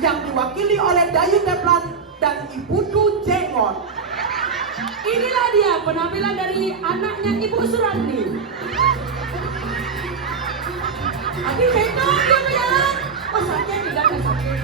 yang diwakili oleh Dayung Deplan dan Ibu Du Jengot. Inilah dia penampilan dari anaknya Ibu Surani. Adik Jengot dia berjalan. Oh sakit tidak ada sakit.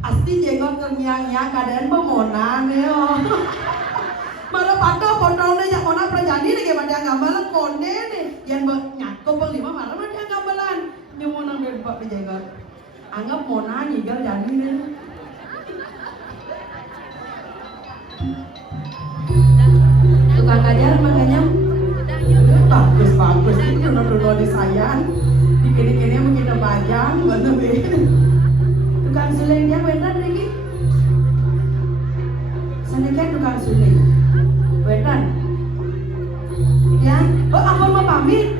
Asti jenggot ternyang-nyang keadaan pemonan ya. Malah pada potongnya yang mona perjani nih kayak pada gambalan konde nih. Yang nyakop lima malah pada gambalan. Ini mona berbak di jenggot. Anggap mona nyigal jadi nih. Tukang kajar makanya bagus itu dono disayang. Dikini-kini mungkin ada bajang, bener tukang suling dia wetan lagi. Sana kan tukang suling wetan. Ya, oh ampun mau pamit.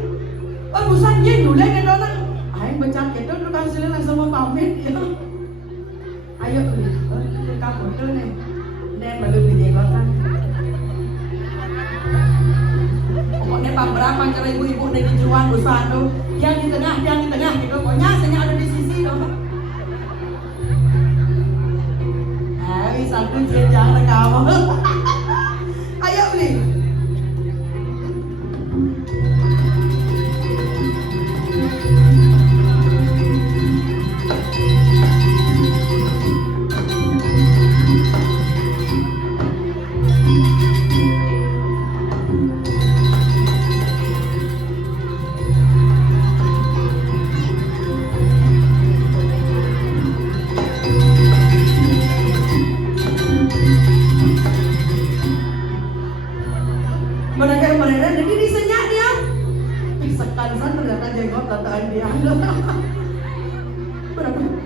Oh busan nyen dulu kan orang. Ayo becak itu tukang suling langsung mau pamit ya. Ayo tukang foto nih. Dan belum dijegotan. Pokoknya berapa cara ibu-ibu nih dijual busan tuh. Yang di tengah gitu. Pokoknya hanya ada di sisi dong. Satu jenjang rekam. Ayo beli.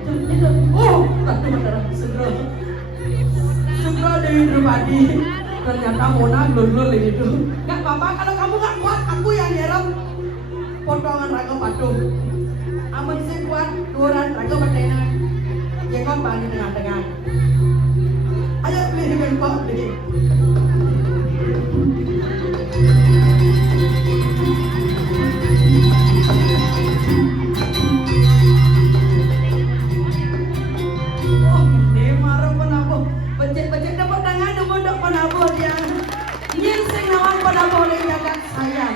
itu. Oh, aduh, segera Dewi Drupadi. Ternyata Mona glul-glul itu. Gak apa-apa kalau kamu gak kuat, aku yang nyerap potongan raga patung. Aman sih kuat, duran raga patena. Jenggot bani tengah-tengah. Ayo beli bengkok beli. Oh, ini marah penabuh. Becek-becek dapat tangan, dapat penabuh dia. Nyen sing nawang penabuh oleh jagat saya.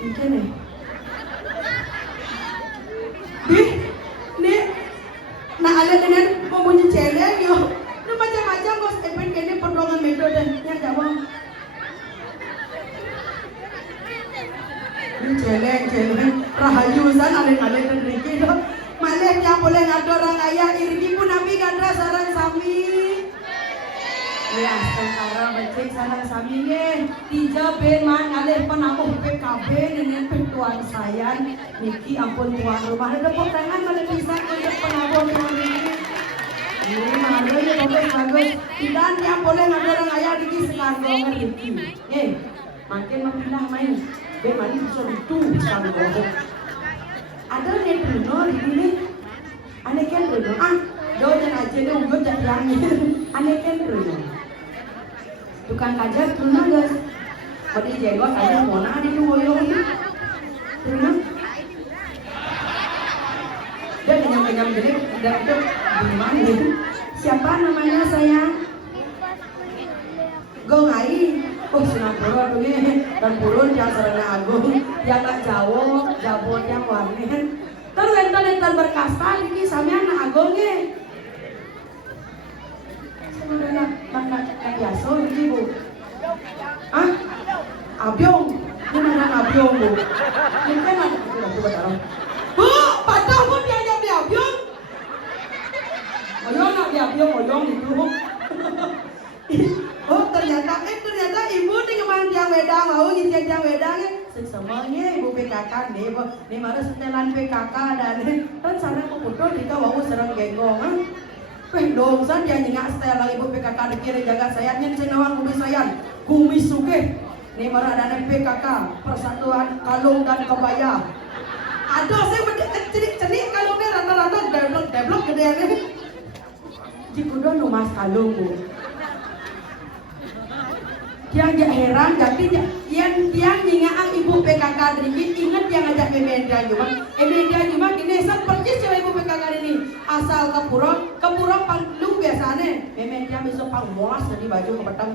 Mungkin nih. Nih, nah ada dengan membunyi celeng yo. Lu macam-macam kok event kene perdoman metode nya jawab. Ini celeng rahayu san aleng-aleng dan riki do. Malih yang boleh ngatur orang ayah irgi pun nabi gandra sarang sami. Ya, sekarang becek sarang sami ye. Tiga beman alih penabuh PKB dengan pentuan saya. Niki ampun tuan rumah ada potongan oleh pisah untuk penabuh tuan ini. Ini mana ya bagus. Tidak yang boleh ngatur orang ayah riki sekarang riki. Makin mempindah main. Beman bisa itu sekarang. Ada nih Bruno di sini, aneh kan Bruno, do dan aja do gue jadi aneh kan Bruno, tukang kajar Bruno guys, kodi jenggot aja Mona di tuh boyong, Bruno, dia kenyang gede, udah itu gimana? Siapa namanya sayang? Gongai. Oh, Singapura tuh nih, dan purun yang serena agung, yang tak jauh, jabot yang warni. Terus lental berkasta, ini sama anak agungnya. Sebenarnya nak biasa ini bu. Abyong, ini mana abyong bu? Ini kan ada bu, patah pun dia jadi abyong. Oyong itu. Oh ternyata ibu nih kemana tiang wedang mau ngisi tiang wedangnya semuanya ibu PKK nih marah setelan PKK dan kan sana aku foto di kau mau serang genggong dong san dia nyingak setelan ibu PKK dikira jaga sayangnya senawang kumis suke nih marah ada PKK Persatuan Kalung dan Kebaya ada saya cenik kalungnya rata-rata deblok gedeannya jikudo numas kalung bu. Yang gak heran, jadi yang nyingaan ibu PKK ini ingat yang ngajak media cuma gini saat persis cewek ibu PKK ini asal kepuro lu biasanya media bisa pang molas nanti baju ke petang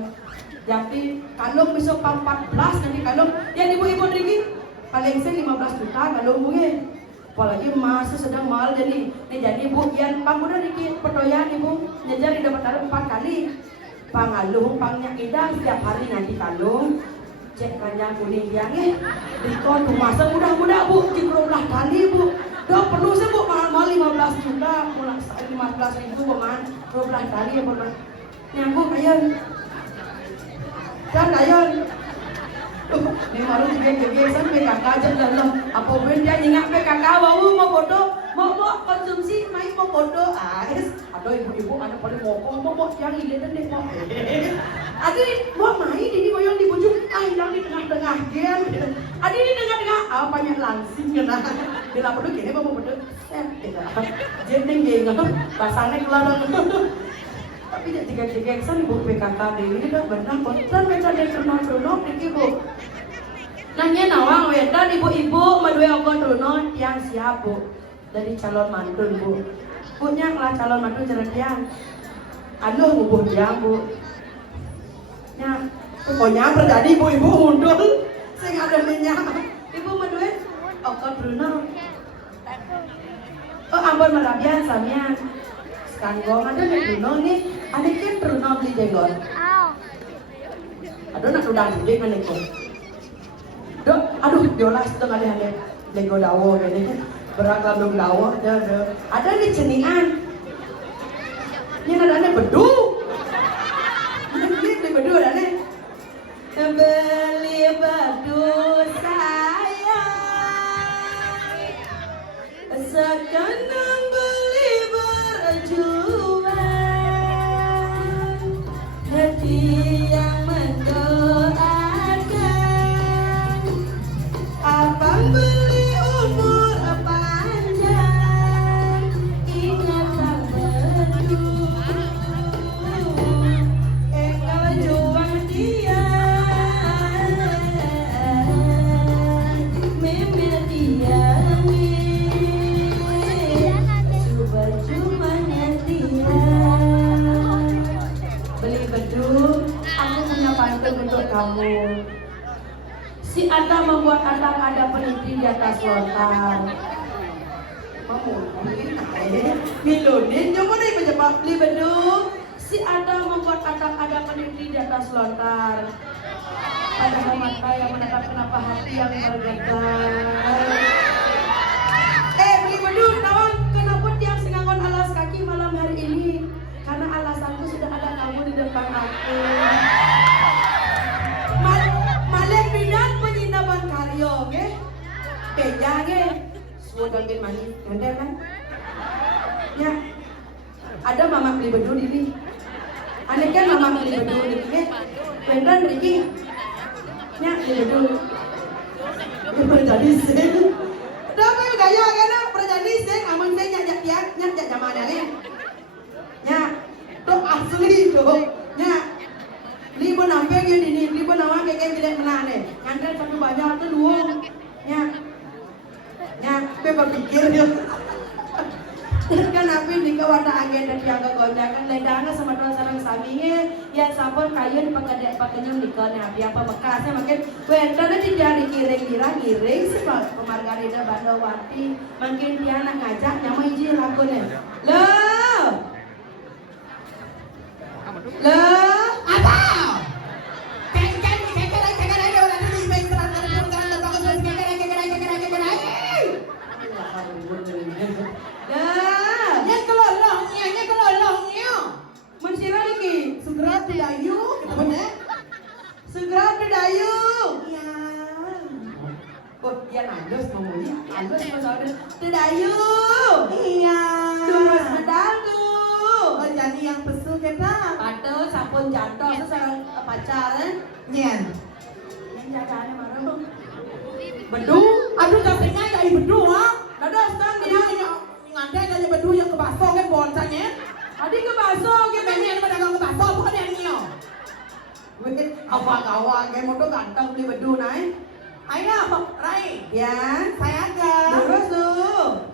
jadi kalung bisa pang 14 nanti kalung yang ibu-ibu ini paling sih 15 juta kalung mungkin apalagi masih sedang mahal jadi ibu yang pang udah dikit pertoyan ibu jadi dapat kalung 4 kali pangalung pangnya idang setiap hari nanti kalung cek ranjang kuning dia diskon tuh masa mudah-mudah bu dikelola kali bu do perlu sih bu mahal 15 juta mulai 15.000 bukan 12 kali ya bukan nyambung ayon kan ayon ini baru juga sampai PKK aja lah apa pun dia nyingak PKK mau foto mau konsumsi main mau foto ada ibu-ibu ada paling mau yang ide dan deh mau ada mau main ini goyang di bujung hilang di tengah-tengah game ada di tengah-tengah banyak langsing kena bila perlu gini mau foto jendeng geng bahasanya kelar tapi jika san ibu PKK ini kan benar konten mereka dia ternon ibu nanya nawang wedan ibu-ibu madue ogon runon yang siap bu dari calon mantun bu punya lah calon mantun ceretian aduh bubuh dia bu nya pokoknya terjadi ibu-ibu mundur sing ada minyak ibu madue ogon runon ampun merabian samian kanggong ada nih runon nih ada kan runon beli jenggot aduh nak udang beli mana kok aduh diolah setengah ada lego dawo gini beragam dong dawo ada nih cenian ini ada bedu beli bedu ada nih beli bedu saya Tenang beli berjuang, hati yang mendoakan. Abang beli umur panjang, ingat tak berdua. Engkau juang dia, memel dia. Beli beduk, aku punya pantun untuk kamu. Si Ata membuat Atang ada peniti di atas lontar. Kamu Milunin, coba deh penyebab beli beduk. Si Ata membuat Atang ada peniti di atas lontar. Ada mata yang menatap kenapa hati yang bergetar. Beli beduk, nawang kenapa tiang singangon alas kaki malam hari ini? Karena alasanku sudah ada kamu di depan aku. Malek bidan penyinaban karyo, ke? Beja, ke? Semua gantiin mani, gantiin kan? Ya, ada mama beli bedu di sini. Aneh kan mama beli bedu di sini, beneran Riki? Ya, beli bedu. Berjadi sih. Dapat gaya kan? Berjadi sih, amun saya nyak zaman ini. Ya, tuh asli tuh. Ya, libo nampak gini nih, libo nama kayak gini mana nih? Nganter satu banyak tuh luang. Ya, berpikir dia. Kan apa di kawata agen dan yang kegonjakan ledana sama dua sarang saminya yang sampun kayun pakainya nikahnya apa bekasnya makin wendana di jari giring sebab pemargarida Bandawati makin dia anak ngajak nyama izin lakunya apa? Mensira lagi segera Dayu, kenapa nih? Segera Dayu. Iya. Oh, dia nandus ngomongnya, nandus masalah Dayu. Iya. Terus medal tuh. Oh, jadi yang pesu kita. Patel, sabun jatuh, sekarang pacaran. Nyen. Yang jajannya mana bang? Bedu? Aduh, capeknya dari bedu, ha? Ada setang dia. Ngandai dari bedu yang ke baso kan bonsanya. Adik ke baso, kita yang pedagang ke baso, bukan yang nyo. Wih, awak-awak, kayak mau tuh ganteng beli bedu naik. Ayo, Rai. Ya, saya ada. Terus tuh.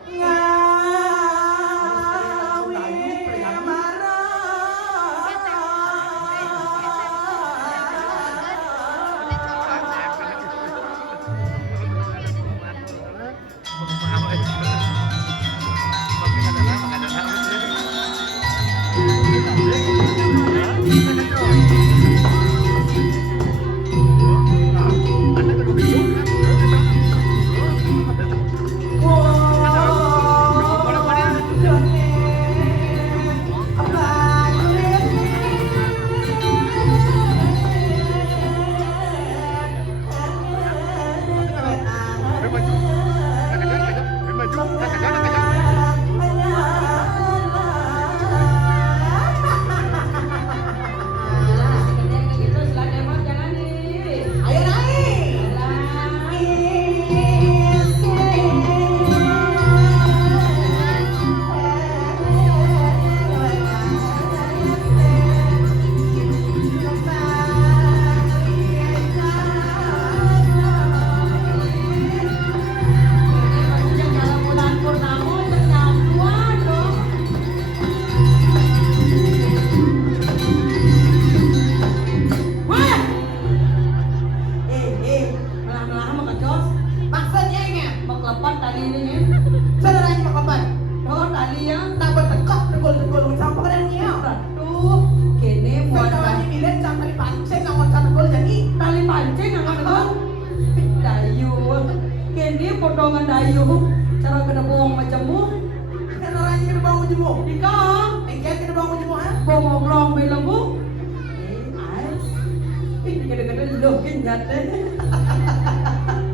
Potongan dayu, cara kena bohong macammu. Kan orangnya kena bohong macammu. Ika, engkau kena bohong macammu ah? Bohong belengmu. Ini kena lo kenyat deh.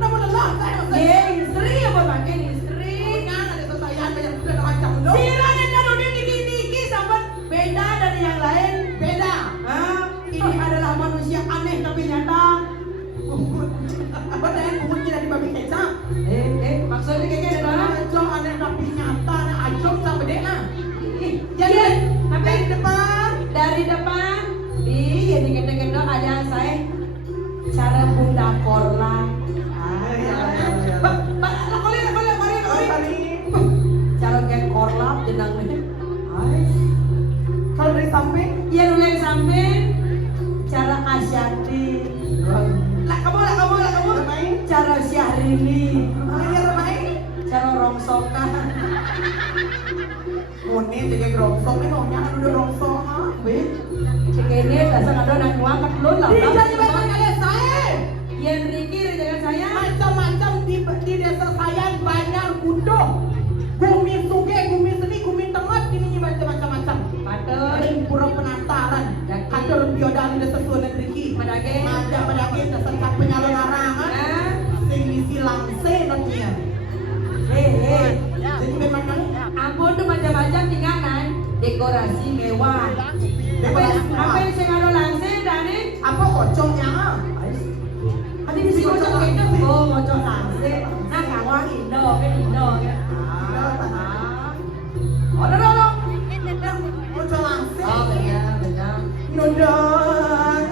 Nama nama saya. Istri apa makin istri? Kan ada sesuatu banyak samping. Iya nuleng samping. Cara Asyati. Lah kamu. Main. Cara Syahrini. Iya main. Cara rongsokan. Mone jadi gerongsong nih nonya kan udah rongsong ah. Ini dasar ada anak ngangkat lu lah. Tidak jangan kalian saya. Yen Riki jangan saya. Macam-macam di desa saya banyak kudo. Gumi suge, gumi seni, gumi tengah ini macam-macam. Pater. Ada pura penataran. Ada biodali desa suan Riki. Madage. Madage desa tak penyalon larangan. Nah. Sing misi langse nantinya. Jadi memang kan Ampun tuh macam-macam tinggalan. Dekorasi mewah. Dekorasi mewah. Apa yang saya ngado langsung Dani? apa kocoknya? Ada di sini ngocok itu. Oh, ngocok langsung. Nah, kawang Indo kan. Oh, dong. Kocok langsung. Oh, benar. Nodong.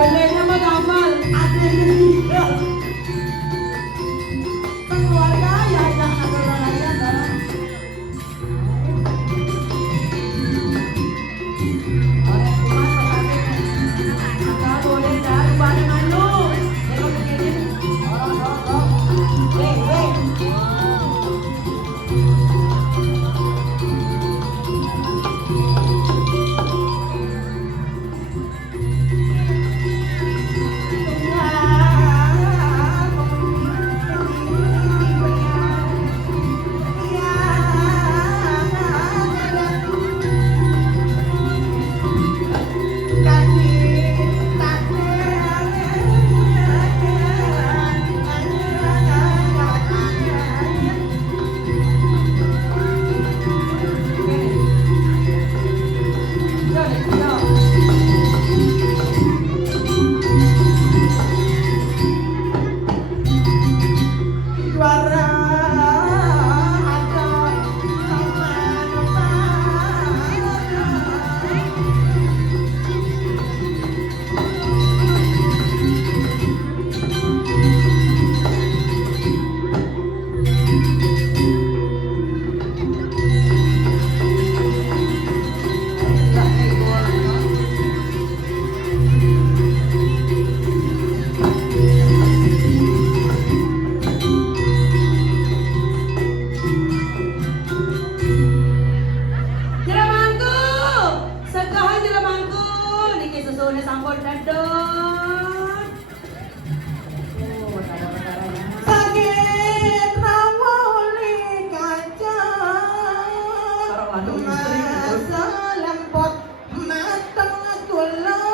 Benernya mah gampang. Keluarga ya jangan ada layan dah. Orang tua maka boleh cari barengan lu. Tengok begini. Jelamangku, segahan jelamangku, niki susunya sampun dadon. Oh, perkara-perkaranya. Sakit rawoli kaca. Sarang landung istri terus. Masa lempot matang kula.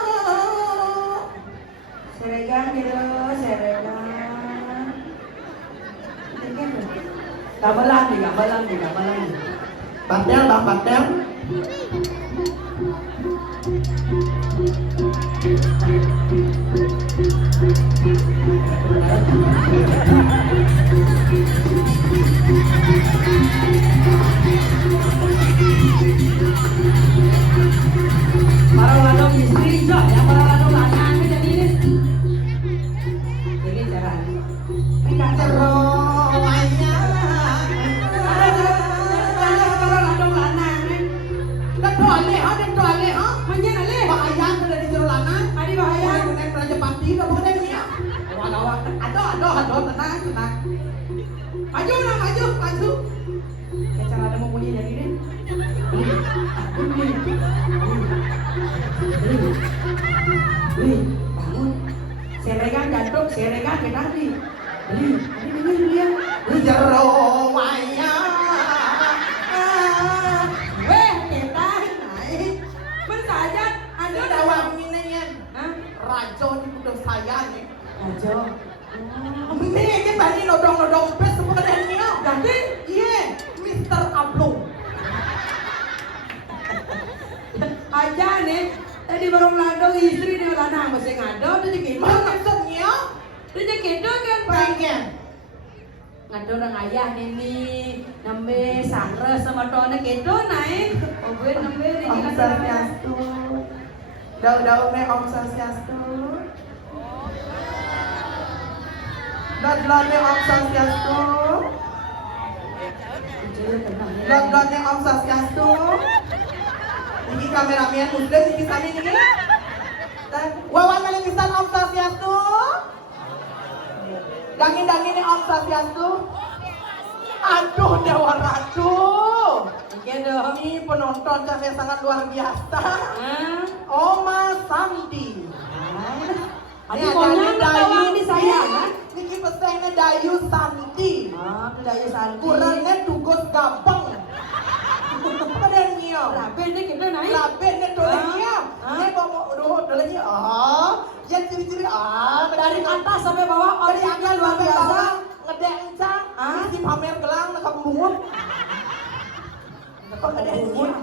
Seregan gitu, seregan. Gamelan nih. Patel, Bang Patel. Para wadon istri jo, ya para wadon lanang jadi ini. Ini cara. Enggak Terowanya. para wadon lanang. Dan toale, ha? Menyen ale. Bahaya kada di jero lanang. Adi bahaya. Bahaya naik Raja Pati, udah boleh dia. Aduh, tenang. Maju. Kayak cara ada mau bunyi jadi ini. Beli, bangun. Serengan jantung, serengan ke tadi. Beli ya. Jero waya. Weh, kita naik. Bersajat, Ini ada dawang ini yen. Hah? Rajo di kudu saya nih. Rajo. Ini kan bani nodong-nodong bes sebenarnya. Ganti. Iya, Mr. Ablung. Aja nih. Tadi baru melandong istri dia lanang masih ngado tadi gitu. Maksudnya Tadi gitu kan pengen. Ngado orang ayah nini nambe sangre sama tone gitu naik. Oh gue nambe di Om gila Swastiastu. Daun-daun Om Swastiastu. Dot-dotnya Om Swastiastu. Dot-dotnya Om Swastiastu. Ini kameramen muslim ini kami ini. Dan wawan melimisan Om Swastiastu. Dangin-dangin Om Swastiastu. Aduh Dewa Ratu. Oke dong. Ini penonton yang sangat luar biasa. Ah. Oma Santi. Adi maunya ketawa di saya kan? Niki pesennya Dayu Santi. Ah, Dayu Santi. Kurangnya tugas gampang. Padahal Rabe nih kita naik. Labenya dolenya. Ah. Ini bawa dolenya. Yang ciri-ciri Dari atas sampai bawah dari orangnya angkat luar biasa. ngedek encang. Ah. Isi pamer gelang nak bungut.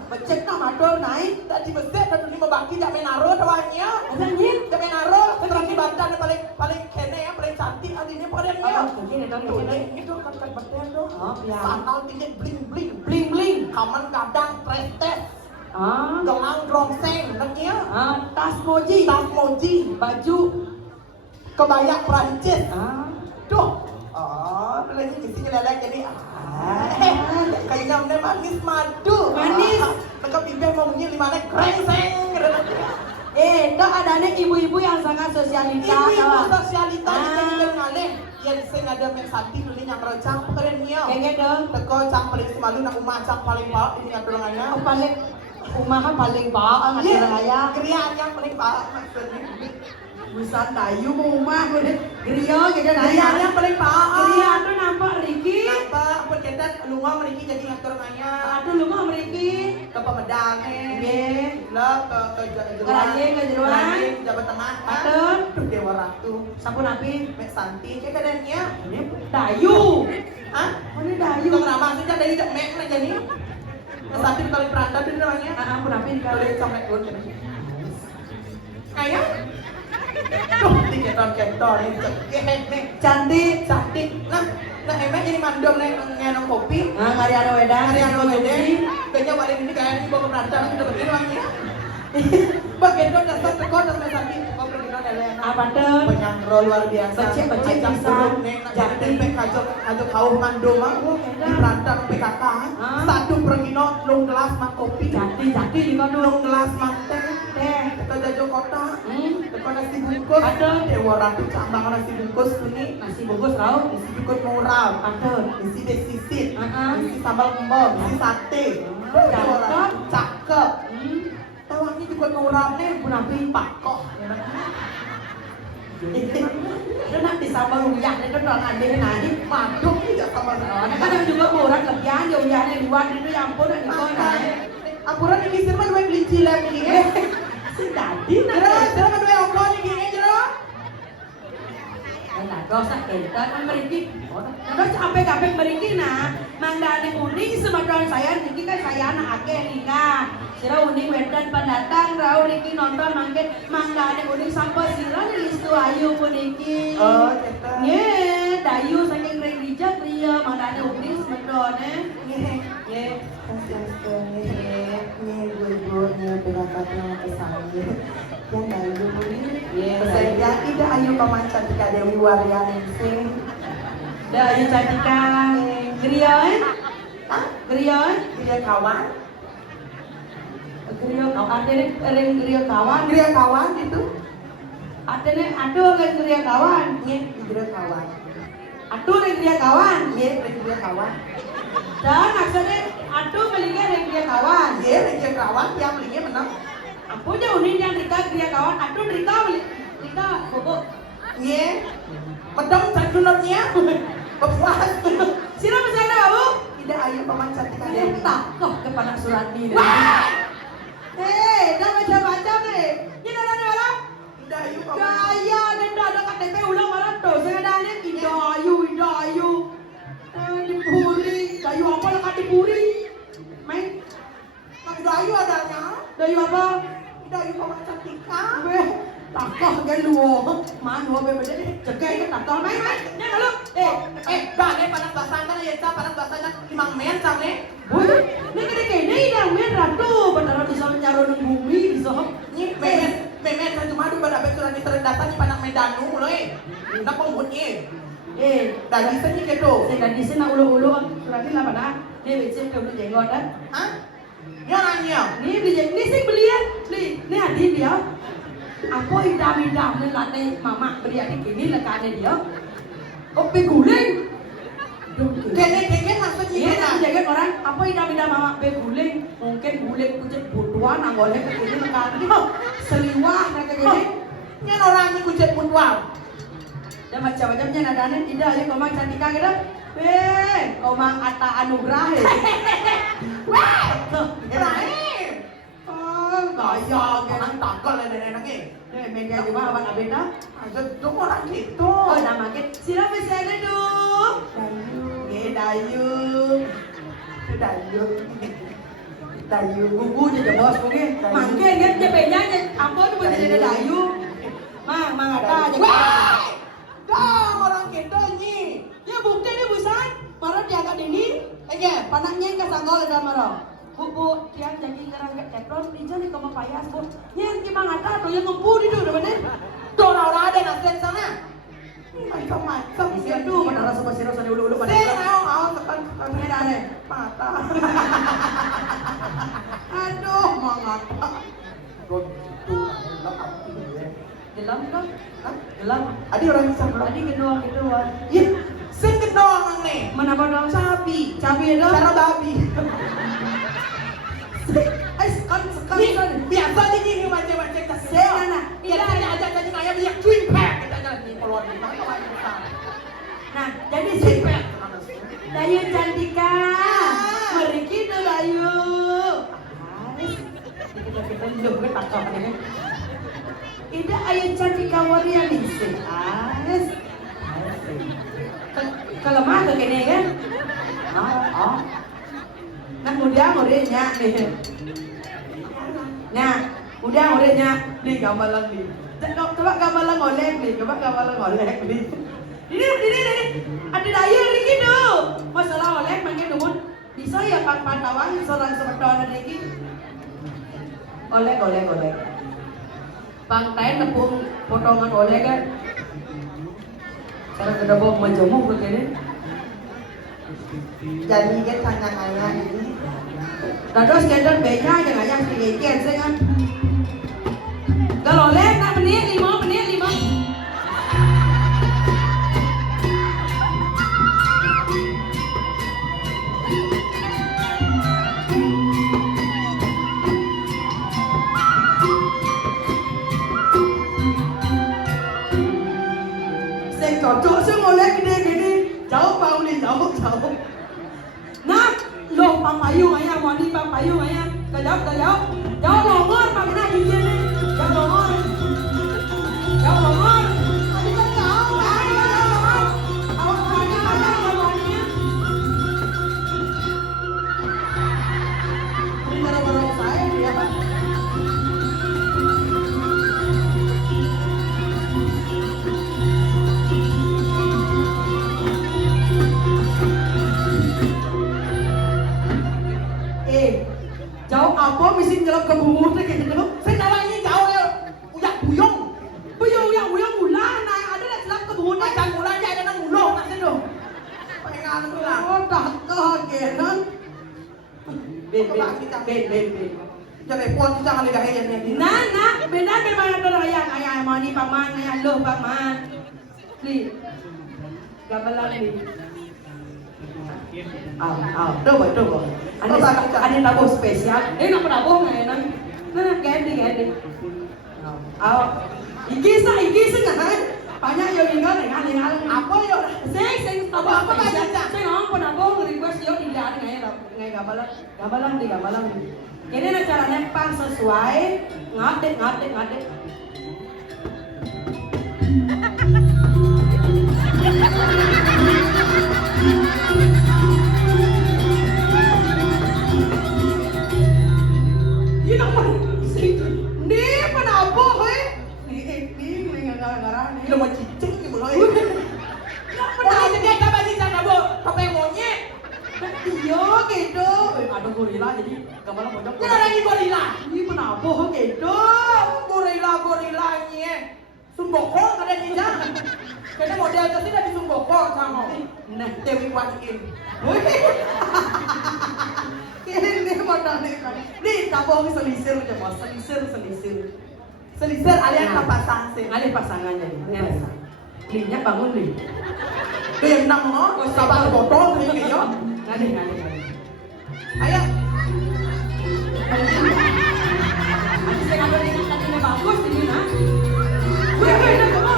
Becek nama motor naik. Tadi besek tadi lima baki jak menaro tawanya. Ada nyit. Jak menaro terang di Banten paling kene ya paling cantik adine padanya. Mungkin itu Tuh, itu kan beten tuh. Oh, ya. Sandal tinggi bling bling. Bling bling. Kaman kadang prestes. Ah. Gelang rongseng naknya. Ah, tas moji. Tas moji. Baju. Kebaya Prancis. Ah. Duh. Lagi isinya lelek jadi kayak namanya manis madu. Manis. Tengah bibir maunya limanya krengseng. Itu adanya ibu-ibu yang sangat sosialita. Ibu-ibu tau. sosialita Ah. kita ngalih. Yang sing ada mek santi dulu yang recang keren nia. Kayak gitu. Teko cang paling semalu nak umah cang paling bawah ini ngatur nganya. Oh, paling umaha paling bawah nggak Iya, ada raya. krian yang paling bawah maksudnya. Busan Dayu mau rumah gue Grio gitu nah. Krian yang paling bawah. Grio tuh nampak Riki. Nampak perketan luang mereka jadi ngatur nganya. Aduh lu mah Riki. Ke Pemedang Nggih. lah ke Ngerajin, ke Jeruan. Jawa Tengah kan. Atur. Tuh Dewa Ratu. Sampun api. Mek Santi kayak keadaannya. Ini Dayu. Hah? Oh ini Dayu. Itu kenapa sih dari jak mek lah jadi. Mek Santi kali perantau itu namanya. Ah, ampun api Kalau dikali. coklat pun. Kayak tuh di keton ini cekek Cantik. cantik. Nah emek jadi mandom nih ngenong kopi. Nah, ngari ada wedang. Hari yang wede, kayaknya balik ini kayak ini bawa perantau kita begini wanginya. Bagian itu dasar teko dan Santi bawa pergi lele. Apa tuh? Penyandro luar biasa. Becek Ajak bisa. burung nih, jadi tempe kajok kau mandom mah. Di perantau PKK. Satu pergino nung gelas mah kopi. Jadi di kono. Nung gelas mah teh. Teh. Kita jajo kota. Hmm. Teko nasi bungkus. Ada. Dewa Ratu cambang nasi bungkus kuning. Nasi bungkus tau? Isi bungkus murah. Ada. Isi desisit. Ah. Isi sambal kembang. Isi sate. Dewa Ratu cakep. Tawangi juga murah nih. Punapi. Pakoh. Itu nanti sama uyah itu dong ada nanti. Maduk tidak sama Nah, kadang juga murah lebihan ya uyahnya di luar itu ya ampun di kono. Apuran ini kisir mah dua kelinci lem ini. Si dadi nah. Jero mah dua ongkon ini gini jero. Nah, dosa kita kan meriki. Nah, sampai meriki nah. Mandane uning semadon saya niki kan saya anak akeh nikah. Sira uning wedan pendatang rau niki nonton mangke mandane uning sampai sira listu ayu puniki. Oh, gitu. Nggih, Dayu saking reng dijak riya mandane uning semedone. Nggih. Yang Dayu ini. Nggih, Saya tidak ayu paman cantika Dewi Waryani sing. Dayu cantika. Griya. Hah? Griya. Dia kawan. Griya kawan dene reng griya kawan. Dia kawan itu. Adene aduh reng griya kawan. Nggih, dia kawan. Aduh reng griya kawan. Nggih, dia kawan. Dan maksudnya aduh melihat yang dia kawan. Iya, lagi kawan yang belinya menang. Aku aja unin yang dia kawan. Aduh Rika bobo. Iya, medang cantunnya. Berpuas. Sira masih ada kamu? Tidak ayo paman cantik Dia kalian. takut kepada Surati. Wah! Dah macam-macam nih. Ini ada di mana? Tidak ayo paman. Daya dan ada KTP ulang malah tuh. Saya ada ini Idayu. Dipuri. Dayu apa lah kan dipuri? Main. Tidak ayo adanya. Dayu apa? Tidak ayo paman cantik kan. Weh, takut kan lu. Man, gua bebeda deh. Jaga itu takut main. Ini kalau Bagaimana panas basah kan ya, panas basah kan 5 men samne. Wih, ini kene dah men ratu. Beneran bisa nyaron bumi bisa. Ni memen kan cuma ada pada betul ni terendatan ni panak medanu loh. Nak pemutnya. Dah bisa ni gitu. Saya dah di sini ulu-ulu Surati lah pada. Dia becek ke udah jenggot kan. Hah? Ya nanya. Ni beli ni sih beli ya. Ni adik dia. Apa idam-idam ni latih mama beri adik ini lekane dia. Kopi guling. Kene maksudnya Iya, kan. nak jaga orang. Apa idam-idam mama be guling? Mungkin guling kucing butuan anggoleh ke sini lekane. Seliwah nak gini. Ni orang ni kucet mutual. Dan macam-macamnya nadanya tidak ya kau mang cantika gitu. Kau mang Atta Anugrah. Wah! Rai. Gaya Orang takal ada neneknya. media juga awak abena. Ada tu orang gitu. Oh nama kita sila bisa ada tu. Dayu. Dayu gugu je bos mungkin. Mungkin kan je penyanya apa tu boleh jadi Dayu. Mang Atta je. Wah! Dah orang gitu ni. Ya bukti ni busan. Marah dia kat ini. Panaknya ke sanggol dalam marah. Bu, dia jadi kerang ketron, dia ni kau payas bu. Yang kita ngata tu yang ngempu di tu, mana? Orang ada nak sen sana. Macam-macam Siapa tu? Mana rasa pasir rasa ulu-ulu pada. Sen tekan Ni dah ni. mata. Aduh, mengapa? Gelam kan? Gelam. Adi orang bisa belum? Tadi kedua. Ya, sen kedong ni. Mana pada? Sapi. Cabai ada? Cara babi. Sekali. Biasa ni ni macam-macam tak Sen anak. Dia ada tadi ayam dia twin pack kita jalan ni keluar ni. Mana kawan kita? Nah, jadi Twin si pack. Dayu Cantika. Mari kita Dayu. Kita belum ke takut ni. Ida Ayu Cantika Waria Ningsih. Kalau mah ke kene kan? Nah, mudah ngorenya nih. Nah, mudah ngorenya nih gambaran nih. Coba gambaran ngolek nih, coba gambaran ngolek nih. Ini. Ada daya Riki tu. Masalah oleh mungkin dumun. Bisa ya Pak Pantawan seorang seperti Riki. Oleh. Pangtain tepung potongan oleh kan. Cara kedabong majemuk begini. Jadi dia tanya ayah ini. Dados kendor benya yang ayam sedikit saya kan. Kalau oleh 5 menit 5. Cocok sih oleh gini jauh bau nih jauh nah lo pampayu ayam mandi pampayu ayam jauh longor makna hijau nih jauh longor tadi kan jauh awak mandi mana yang mandinya ini barang saya dia apa jauh apa mesti nyelam ke bumur tu kayak gitu. Saya namanya jauh ya, buyung ular nah ada nak nyelam ke bumur macam ular dia ada nang ulung nak sedo. Pengen tu lah. Oh tak kehagenan. Ben. Jadi pon kita kali dah yang ni. Nah, beda memang ada ayah mani paman, ayah lo paman. Ni, gambaran ni. Coba. Ada tabung spesial. Nak penabung nggak enak? Nah, ganti. Iki kan? Banyak yang ingat apa yo? Saya apa banyak? Saya orang penabung request yo tidak ngai gabalang. Ini nak caranya pang sesuai ngadet. Ini apa? Ini penabung, Ini ngarang nih. Lo mau cicing gitu loh. Pernah jadi apa sih cara bu? Topeng monyet. Iya gitu. Ada gorila jadi gambar pojok. Ini lagi gorila. Ini penabung gitu. Gorilanya. Sumboko ada di sana. Kayaknya model tadi dari Sumboko sama. Nah, Dewi Kwan Im. Ini modal nih kan. Nih tabung selisir aja bos. Selisir alias pasangan sih. Ngalih pasangan jadi. Linya bangun nih. Itu yang nang no, sabar botol nih gitu. Ngalih. Ayo. Nanti saya ngambil ini tadinya bagus ini nah. Udah kemau.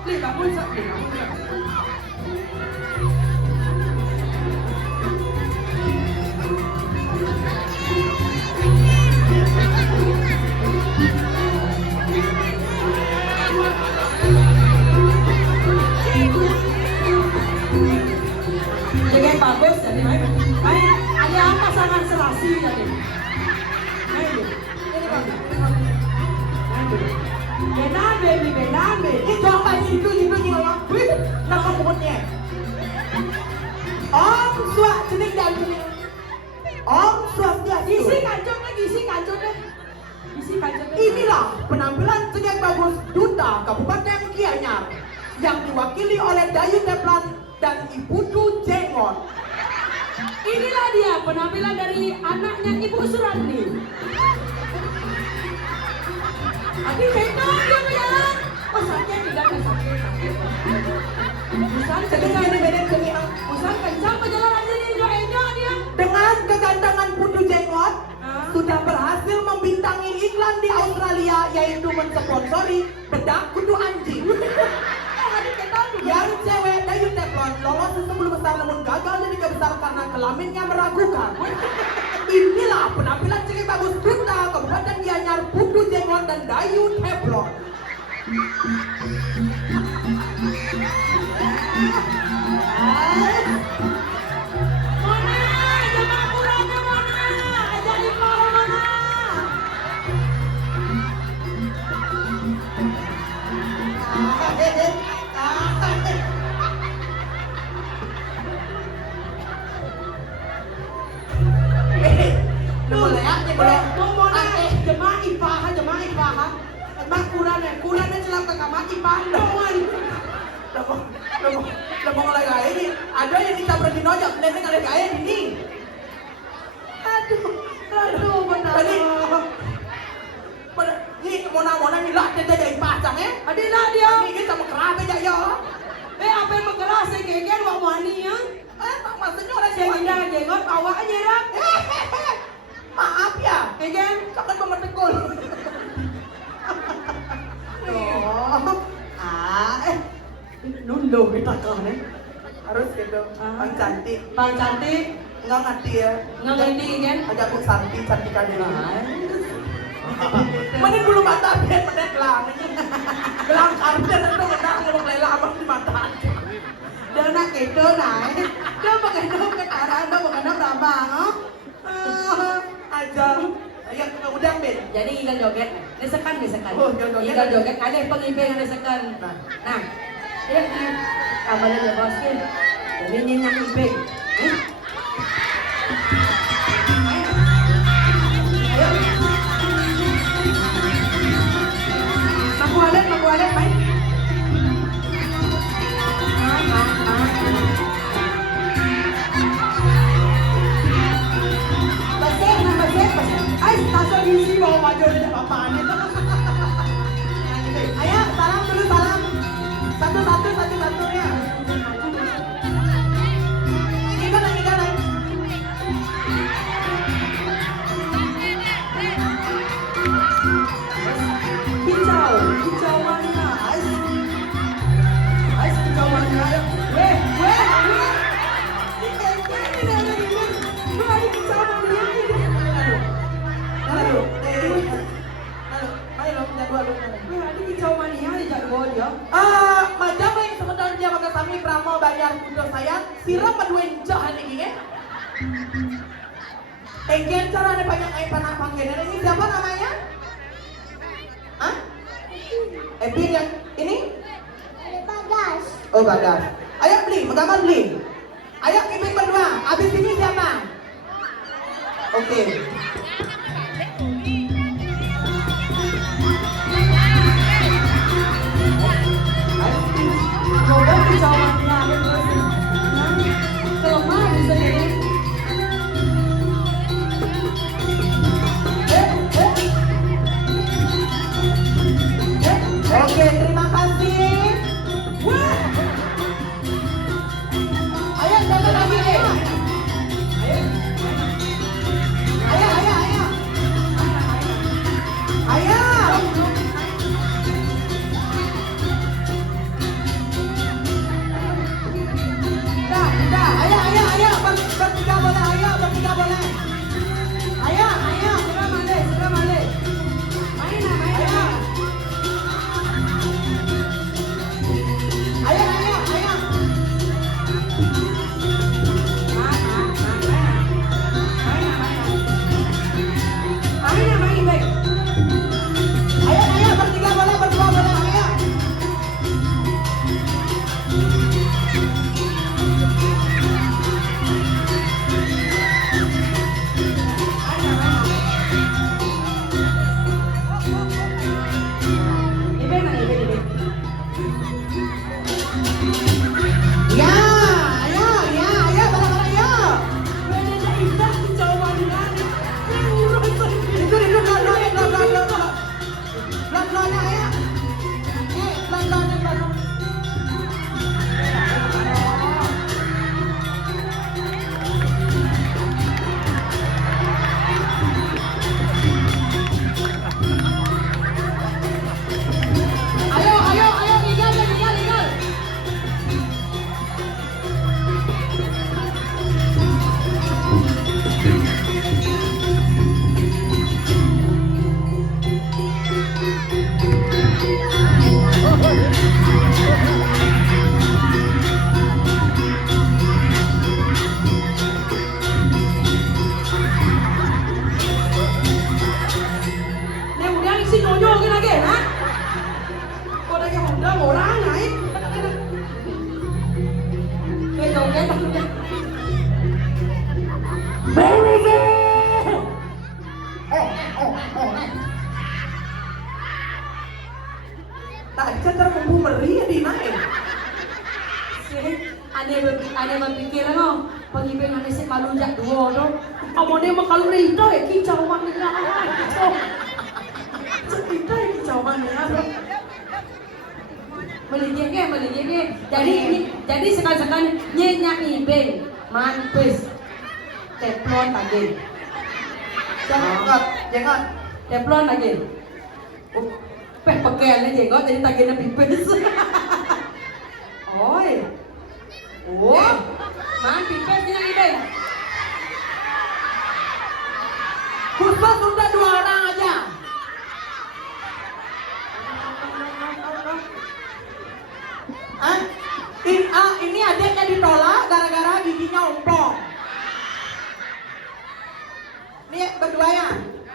Ini bagus. Jadi bagus jadi main ada pasangan serasi jadi main ini bagus benar Itu apa itu ngomong. Nama pokoknya. Om Swat jening dan jening. Om Swastiastu. Isi kancotnya. Inilah penampilan cengeng bagus Duta Kabupaten Gianyar yang diwakili oleh Dayu Teplan dan Ibu Du Jengot. Inilah dia penampilan dari anaknya Ibu Surandi. Adik betul dia berjalan. Oh sakit tidak sakit. Busan kencang berjalan aja nih doanya dia. Dengan kegantengan Putu Jengot sudah berhasil membintangi iklan di Australia yaitu mensponsori bedak kudu anjing. Yang cewek Dayu Teflon lolos ke 10 besar namun gagal di 3 besar karena kelaminnya meragukan. Inilah penampilan cengeng bagus Duta Kabupaten Gianyar Putu Jengot dan Dayu Teflon. Kurangnya celak ke kamar ipandoan. Lemong oleh gaya ini ada yang kita pergi nojak neneng oleh gaya ini. Aduh benar. Tadi ini mona nilak dia jadi pacang Adi lah dia. Ini kita mengerah aja ya. Apa yang mengeras saya geger wak wani ya? Maksudnya orang Saya siapa tidak jenggot awak aja dah. Maaf ya. Geger. Jangan memetekul. Nunduk kita kan Harus gitu. Pang cantik. Pang cantik. Enggak ngerti ya. Nggak ngerti kan? Ajak aku cantik kan dia. Mending bulu mata biar menek lang. Gelang karpet itu menang ngomong lela abang di mata. Dia nak itu naik. Dia pakai dong ke arah dia pakai dong berapa? Aja. Ayo udah Ben. Jadi ikan joget, desekan. Oh, joget. Ikan joget ada pengibing yang desekan. Nah, ya kabarnya ya boskin. Jadi nyenyak ibing. Maku alet, main. Basek. Ay, taso diisi bawa maju di apa-apaan itu. Ayo, salam Kicau mania. Ais kicau mania. Weh. Ini dah lagi. Weh, kicau mania ini. Lalu, ayo jangan dua. Weh, ini kicau mania di jago dia. Macam yang sebenarnya maka kami Pramo bayar untuk saya siram maduin jahan ini ya. Enggen cara ada banyak air panah panggilan ini siapa namanya? Hah? Epin yang ini? Bagas. Oh Bagas. Ayo beli, megaman beli. Ayo Ipin berdua. Abis ini siapa? Oke. Coba kicau mania. Kelemah bisa jadi. Oke, terima kasih. Wah. Ayo jangan lagi. Ayo. Ayo. Bertiga boleh, ayo. Ayo. Sudah male. Main. Ayo. Main baik. Ayo, bertiga boleh, berdua boleh, ayo. Ya, ayo, bareng-bareng ya. Itu, pelan-pelan ayo. Pelan-pelan. Ayo, legal. Kemudian isi nyonya lagi, ha? Kau dah yang muda orang naik. Kita takutnya. Tak cara mampu meri di naik. Ane berpikir no, pengibing ane si malu jak dua no. Kamu ni makalu rita ya kicau mania. Cerita ya kicau mania. Melihatnya. Jadi sekali-sekali nyenyak ibing mampus teflon lagi. Jangan. Teflon lagi. Pakaiannya jenggot jadi tagihnya pipis. Oi. Oh, man pipis ni ibing. Khusus sudah 2 orang aja. Ini adiknya ditolak gara-gara giginya ompong. Nih berdua ya.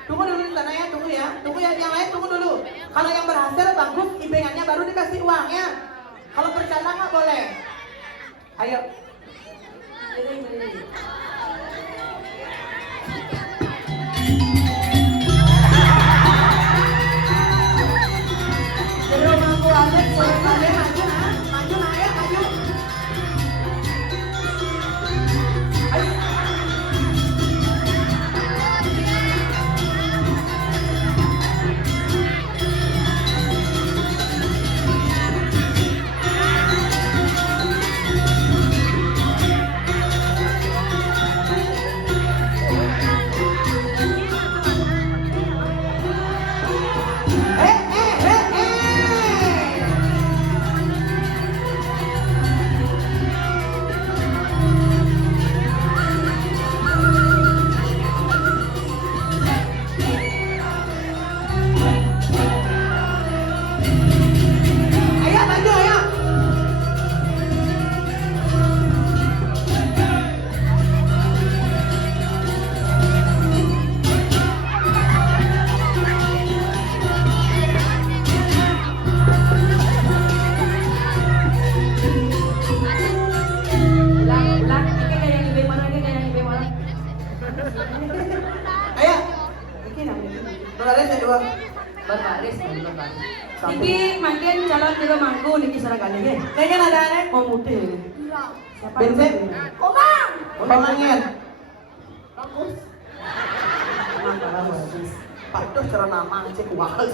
Tunggu dulu di sana ya, tunggu ya. Yang lain tunggu dulu. Kalau yang berhasil bagus, ibengannya baru dikasih uang ya. Kalau bercanda nggak boleh. Ayo. Iki makin calon juga mangku niki sareng kali nggih. Nek kan ada nek Mau muda. Iya. Siapa? bensin. Komang. Komangin. Bagus. Patuh cara nama cek kuat.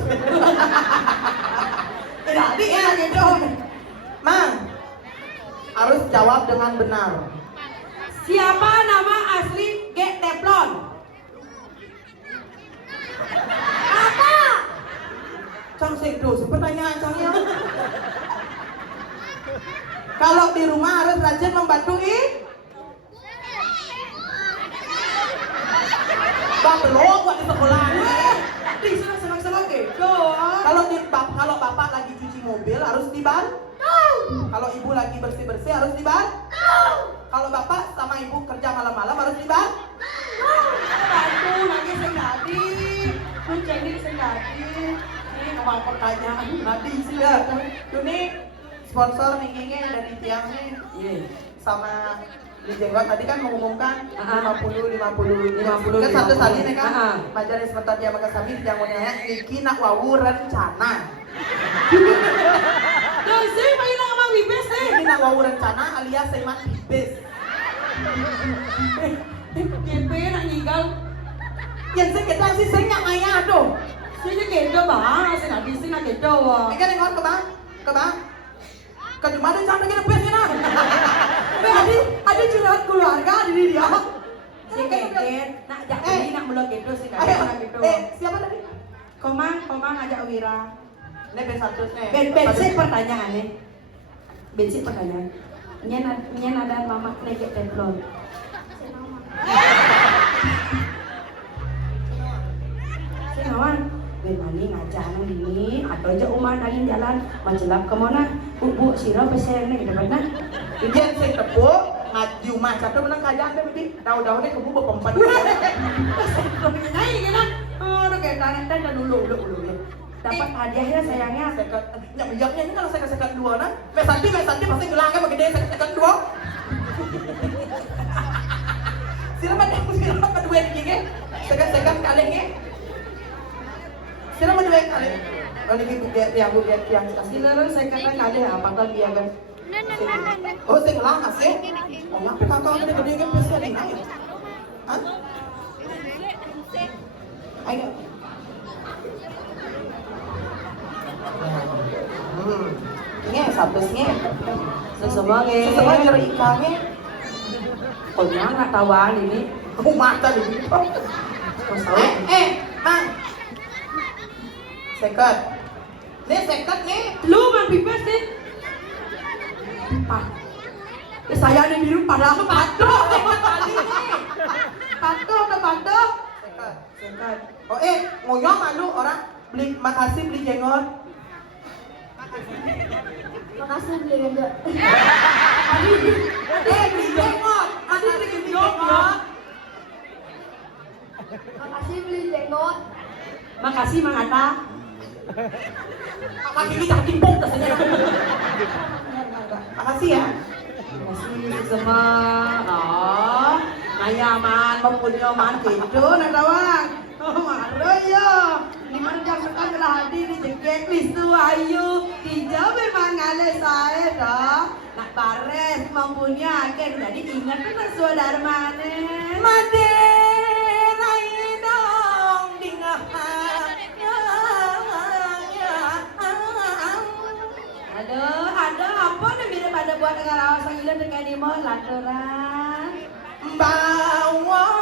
Jadi ya gitu. Mang, harus jawab dengan benar. Siapa nama asli G Teflon? Apa? Cang sekdo, pertanyaan cangnya. Kalau di rumah harus rajin membantu Bang belum buat di sekolah. Di senang-senang gitu. Kalau bapak lagi cuci mobil harus dibantu. Kalau ibu lagi bersih-bersih harus dibantu. Kalau bapak sama ibu kerja malam-malam harus dibantu. Bantu nanti senggadi. Kucing senggadi. Ini kemau pertanyaan nanti sih. Ya, ini sponsor nih dari tiang nih. Iya. Sama di jenggot tadi kan mengumumkan 50 50. kan satu tadi nih kan Ah. majalah sebentar dia makan sapi di jangkutnya Niki nak wawu rencana Loh, sih main sama bibis sih. ini nak wawu rencana alias semat bibis GP nak ninggal. yang saya kita sih saya nggak maya tuh Sih gitu bang, sih nggak bisa nak gitu. ini kan nengok ke bang ke di mana jangan lagi nebes ya Ada curhat keluarga di dia. Si keket, nak jadi nak mulai gitu sih ayo nak gitu. siapa tadi Komang ajak Wira. ini B1 nih Bensik pertanyaan nih. Bensik pertanyaan. Nyen ada mama neket teflon. Senawan, bagaimana ngajak anak ini atau aja umar angin jalan menjelap ke mana? Bu sirap peseng nih dapat nah. Ijen saya tepuk ngaji rumah satu menang kajaan deh berarti daun-daunnya kebu berpempan Naik kan? Oh, udah kayak tangan dulu. Dapat hadiahnya sayangnya. Nyamiyaknya ini kalau saya sekat dua nah mesanti pasti gelangnya begede sekat dua siapa kedua ini ke sekat kalengnya siapa kedua kali oh ini biar tiang Silakan saya katakan ada apakah dia kan? oh saya gelang masih oh apa kakak ini gede kan biasa nih hah ayo ini sabesnya Sesama sesama nyeri ikannya Pokoknya nggak tawaan ini. mata di mang sekat nih Lu mang pipes nih. Saya di biru padahal patuh. Patuh. sekat oh ngonyong malu orang beli makasih beli jenggot Makasih beli enggak. beli jenggot beli jenggot Makasih beli jenggot. Makasih Mang Atta. kaki kita timpuk rasanya makasih ya Makasih semua. Oh, ngayaman mempunyoman gitu nak tawang. Oh, marah ya. Di mana jam sekarang telah hadir di jengkek listu ayu. Hijau memang ngale saya dah. Nak bares mempunyai akan jadi ingat kan saudara mana. made rai dong dingah Ada apa nih mirip pada buat negara awasang ilan dekat di mall laturan. bawa